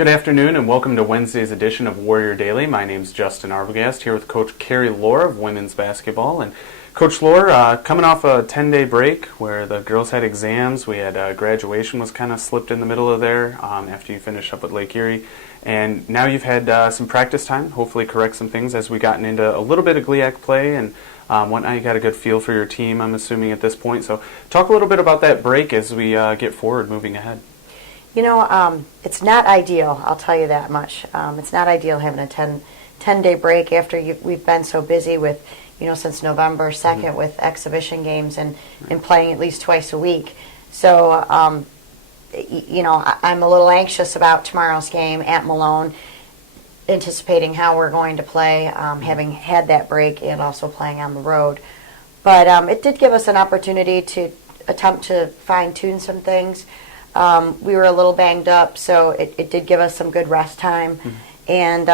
Good afternoon and welcome to Wednesday's edition of Warrior Daily. My name's Justin Arbogast here with Coach Carrie Lohr of women's basketball. And Coach Lohr, coming off a 10-day break where the girls had exams, we had graduation was kind of slipped in the middle of there after you finished up with Lake Erie. And now you've had some practice time, hopefully correct some things as we gotten into a little bit of GLIAC play and whatnot. You got a good feel for your team, I'm assuming, at this point. So talk a little bit about that break as we get forward moving ahead. You know, it's not ideal, I'll tell you that much. It's not ideal having a 10-day break after we've been so busy with, since November 2nd with exhibition games and playing at least twice a week. So, I'm a little anxious about tomorrow's game at Malone, anticipating how we're going to play, having had that break and also playing on the road. But it did give us an opportunity to attempt to fine-tune some things. We were a little banged up, so it did give us some good rest time. And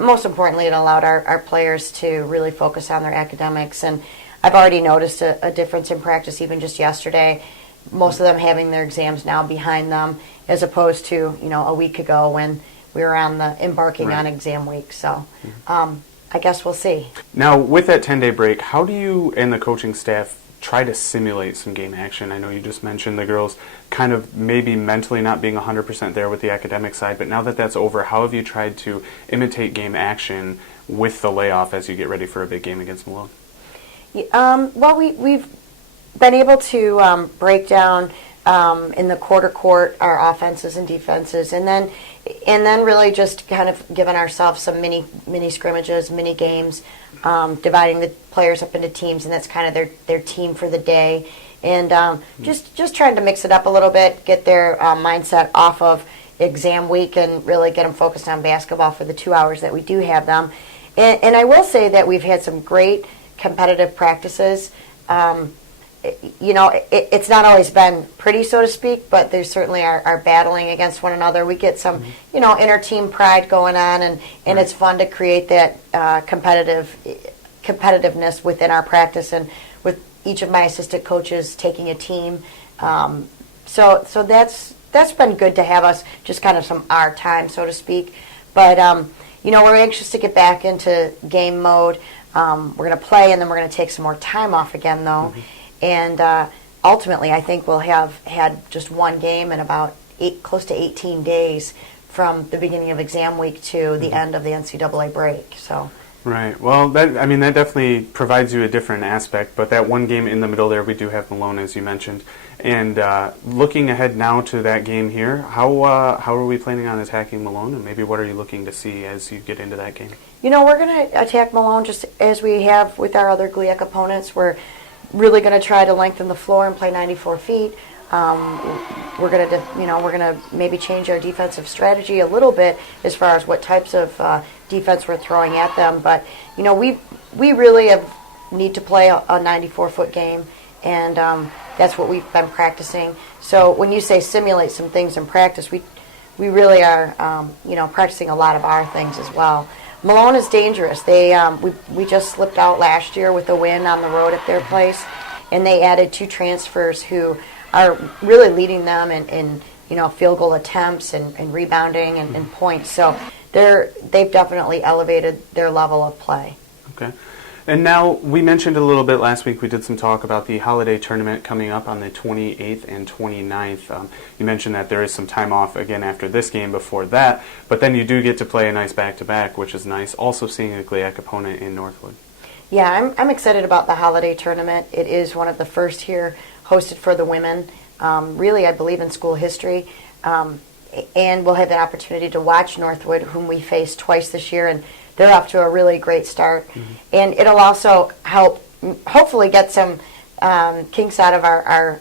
most importantly, it allowed our players to really focus on their academics. And I've already noticed a difference in practice even just yesterday. Most of them having their exams now behind them as opposed to, a week ago when we were on the embarking on exam week. So I guess we'll see. Now, with that 10-day break, how do you and the coaching staff try to simulate some game action? I know you just mentioned the girls kind of maybe mentally not being 100% there with the academic side, but now that that's over, how have you tried to imitate game action with the layoff as you get ready for a big game against Malone? Well, we've been able to break down in the quarter court our offenses and defenses, and then really just kind of giving ourselves some mini scrimmages, mini games, dividing the players up into teams, and that's kind of their team for the day, and just trying to mix it up a little bit, get their mindset off of exam week, and really get them focused on basketball for the 2 hours that we do have them. And I will say that we've had some great competitive practices. It's not always been pretty, so to speak, but they certainly are battling against one another. We get some, inner team pride going on, and it's fun to create that competitiveness within our practice, and with each of my assistant coaches taking a team. So that's been good to have us just kind of some our time, so to speak. But we're anxious to get back into game mode. We're going to play, and then we're going to take some more time off again, though. And ultimately, I think we'll have had just one game in about close to 18 days from the beginning of exam week to the end of the NCAA break. So. Right. Well, that definitely provides you a different aspect. But that one game in the middle there, we do have Malone, as you mentioned. And looking ahead now to that game here, how are we planning on attacking Malone? And maybe what are you looking to see as you get into that game? We're going to attack Malone just as we have with our other GLIAC opponents. We're really going to try to lengthen the floor and play 94 feet. We're going to maybe change our defensive strategy a little bit as far as what types of defense we're throwing at them. But we really need to play a 94-foot game, and that's what we've been practicing. So when you say simulate some things in practice, we really are practicing a lot of our things as well. Malone is dangerous. We just slipped out last year with a win on the road at their place, and they added 2 transfers who are really leading them in field goal attempts and rebounding and points. So they've definitely elevated their level of play. Okay. And now, we mentioned a little bit last week, we did some talk about the holiday tournament coming up on the 28th and 29th. You mentioned that there is some time off again after this game before that, but then you do get to play a nice back-to-back, which is nice, also seeing a GLIAC opponent in Northwood. Yeah, I'm excited about the holiday tournament. It is one of the first here hosted for the women, really, I believe, in school history. And we'll have the opportunity to watch Northwood, whom we faced twice this year, and they're off to a really great start. And it'll also help, hopefully, get some kinks out of our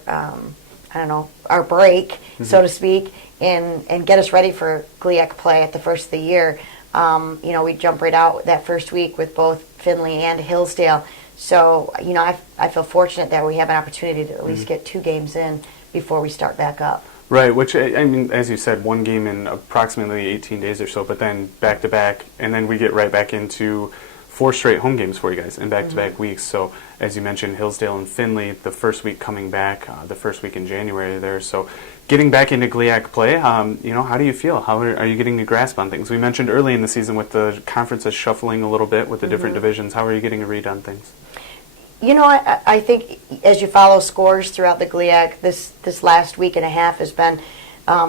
break, so to speak, and get us ready for GLIAC play at the first of the year. We jump right out that first week with both Findlay and Hillsdale. So, I feel fortunate that we have an opportunity to at least get 2 games in before we start back up. Right, which, I mean, as you said, one game in approximately 18 days or so, but then back-to-back, and then we get right back into 4 straight home games for you guys in back-to-back weeks. So as you mentioned, Hillsdale and Findlay, the first week coming back, the first week in January there. So getting back into GLIAC play, how do you feel? How are you getting a grasp on things? We mentioned early in the season with the conferences shuffling a little bit with the different divisions. How are you getting a read on things? I think as you follow scores throughout the GLIAC, this last week and a half has been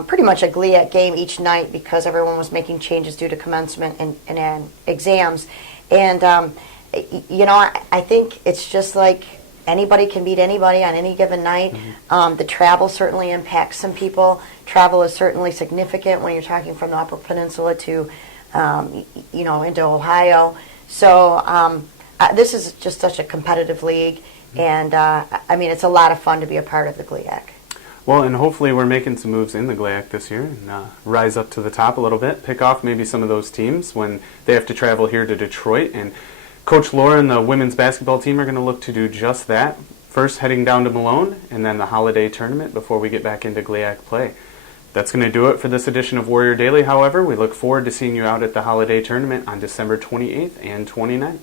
pretty much a GLIAC game each night because everyone was making changes due to commencement and exams. And, I think it's just like anybody can beat anybody on any given night. The travel certainly impacts some people. Travel is certainly significant when you're talking from the Upper Peninsula to, into Ohio. So this is just such a competitive league. And, it's a lot of fun to be a part of the GLIAC. Well, and hopefully we're making some moves in the GLIAC this year and rise up to the top a little bit, pick off maybe some of those teams when they have to travel here to Detroit. And Coach Lohr and the women's basketball team are going to look to do just that. First heading down to Malone and then the holiday tournament before we get back into GLIAC play. That's going to do it for this edition of Warrior Daily. However, we look forward to seeing you out at the holiday tournament on December 28th and 29th.